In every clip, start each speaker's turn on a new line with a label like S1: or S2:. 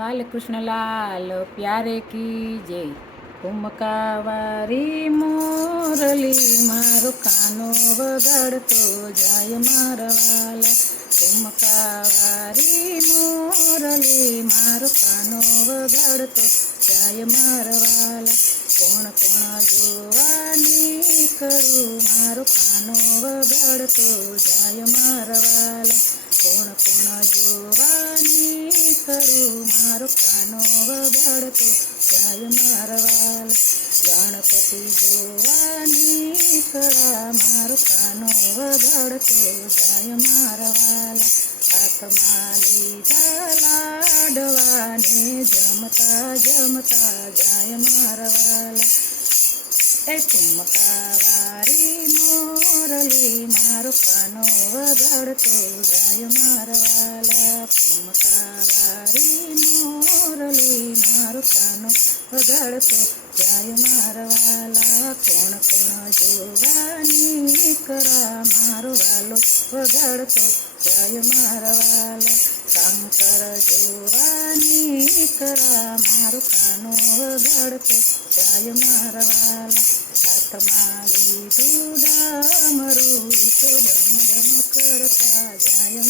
S1: બાલકૃષ્ણલાલ પ્યારે કી જય કુમકાવારી મોરલી મારો કાનો વગાડતો જાય મારા વાલા કુમકાવારી મોરલી મારો કાનો વગાડતો જાય મારા વાલા કોણ કોણ જોવાની કરું મારો કાનો વગાડતો જાય મારા વાલા કોણ કોણ જોવાની કરું મારો કાનો વગાડતો જાય મારવાલ વાલા. ગણપતિ જોવાની કળા, મારો કાનો વગાડતો જાય મારવાલ વાલા. હાથમાં લીધા લાડવાને, જમતા જમતા જાય મારવાલા એ એ કુમકાવારી મોરલી, મારો કાનો વગાડતો જાય મારા વાલા. કાનો વગાડતો જાય મારવાલા કોણ કોણ જોવાની કરા મારવાલો વગાડતો જાય મારવાલા શંકર જોવાની કરા મારું કાનો વગાડતો, જાય મારવાલા હાથમાં લીધું ડામરું તો ડમ ડમ કરતા, જાય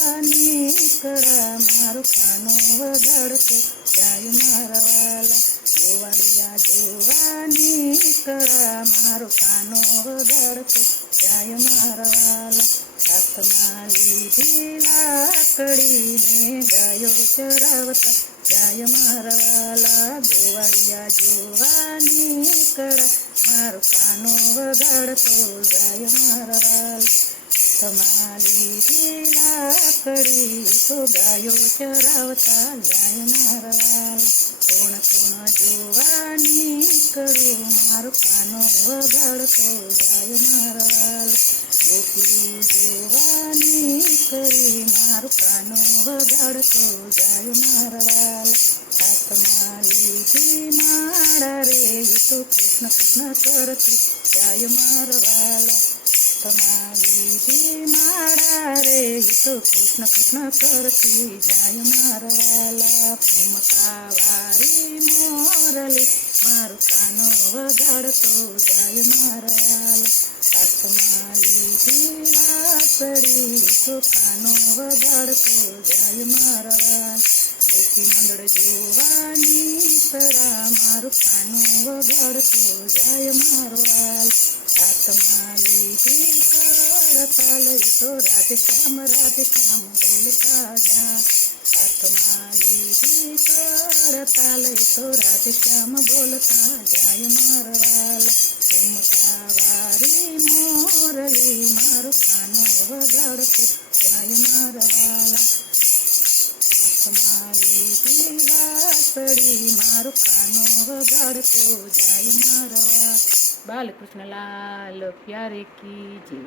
S1: જોવાની કળા મારો કાનો વગાડતો જાય મારા વાલા ગોવાળિયા જોવાની કળા મારો કાનો વગાડતો જાય મારા વાલા હાથમાં લીધી લાકડીને ગાયો ચરાવતા જાય તમારી લાકડી તો ગાયો ચરાવતા જાય મારવાલ વાલા કોણ કોણ જોવાની કરું મારું કાનો વગાડતો જાય મારવાલ વાલા ગોપી જોવાની કરી મારું કાનો વગાડતો જાય મારવાલ વાલા હાથમાં લીધી માળા રે, તો કૃષ્ણ કૃષ્ણ કરતી જાય મારા. વાલા તમારી જી માળા રે તો કૃષ્ણ કૃષ્ણ કરતી જાય મારવાલા વાલા. ફૂમકાવારી મોરલી મારું કાનો વગાડતો જાય મારવાલા વાલા. હાથમાં લીધી વાસળી તો કાનો વગાડતો જાય મારવાલા ગોપી મંડળ જોવાની સરા, મારું કાનો વગાડતો જાય મારો હાથમાં લીધી કરતા લઈ તો રાધે શ્યામ રાધે શ્યામ, બોલતા જા. હાથમાં લીધી કરતા લઈ તો રાધે શ્યામ, બોલતા જાય મારા વાલા કુમકાવારી મોરલી. મારો ખાનો વગાડતો જાય મારા વાલા. હાથમાં લીધી વાસળી. મારો વગાડતો જાય મારા બાલકૃષ્ણ લાલ પ્યારે કી જય.